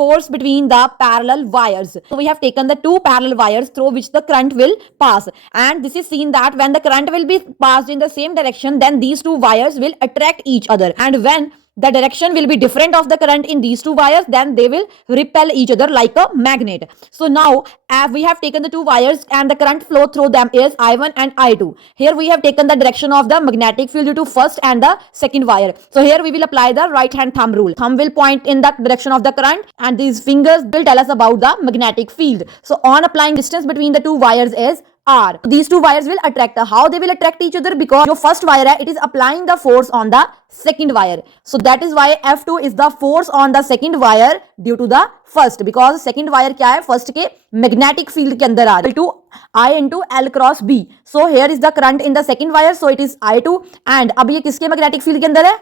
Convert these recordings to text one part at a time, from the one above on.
force between the parallel wires. So we have taken the two parallel wires through which the current will pass, and this is seen that when the current will be passed in the same direction, then these two wires will attract each other, and when the direction will be different of the current in these two wires, then they will repel each other like a magnet. So now as we have taken the two wires and the current flow through them is I1 and I2. Here we have taken the direction of the magnetic field due to first and the second wire. So here we will apply the right hand thumb rule. Thumb will point in the direction of the current and these fingers will tell us about the magnetic field. So on applying distance between the two wires is R. These two wires will attract. How they will attract each other? Because जो first wire है, it is applying the force on the second wire. So that is why F2 is the force on the second wire due to the first. Because second wire क्या है? First के magnetic field के अंदर आ रहा है. To I into L cross B. So here is the current in the second wire. So it is I2. And अब ये किसके magnetic field के अंदर है?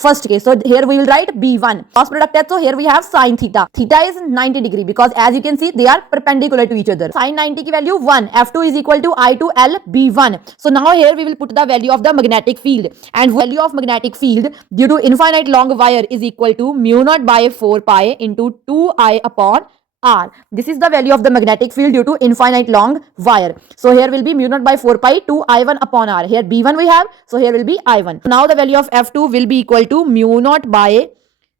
First case. So here we will write B1. Cross product है, so here we have sin theta. Theta is 90 degree because as you can see they are perpendicular to each other. Sin 90 की value 1. F2 is equal to I2L B1. So now here we will put the value of the magnetic field, and value of magnetic field due to infinite long wire is equal to mu naught by 4 pi into 2I upon R. This is the value of the magnetic field due to infinite long wire. So here will be mu naught by 4 pi to I1 upon R. Here B1 we have, so here will be I1. Now the value of F2 will be equal to mu naught by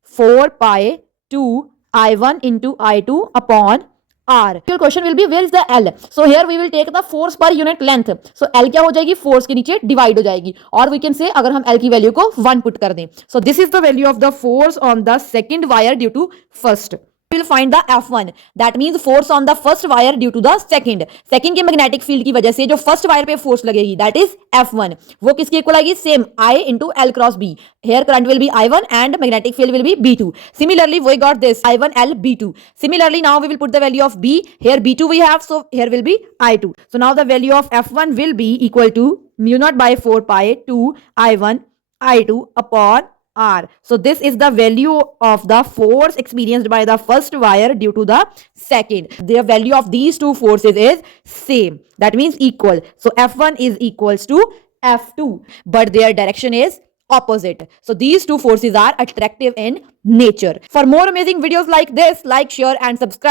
4 pi to I1 into I2 upon R. Your question will be where is the L? So here we will take the force per unit length. So L क्या हो जाएगी? Force के नीचे divide हो जाएगी. और we can say अगर हम L की value को 1 put कर दें. So this is the value of the force on the second wire due to first. We will find the F1. That means force on the first wire due to the second. Second के magnetic field की वजह से जो first wire पे force लगेगी, that is F1. वो किसके equal आएगी? Same I into L cross B. Here current will be I1 and magnetic field will be B2. Similarly, we got this I1L B2. Similarly, now we will put the value of B. Here B2 we have, so here will be I2. So now the value of F1 will be equal to mu naught by 4 pi to I1 I2 upon R. So this is the value of the force experienced by the first wire due to the second. The value of these two forces is same. That means equal. So F1 is equals to F2, but their direction is opposite. So these two forces are attractive in nature. For more amazing videos like this, like, share and subscribe.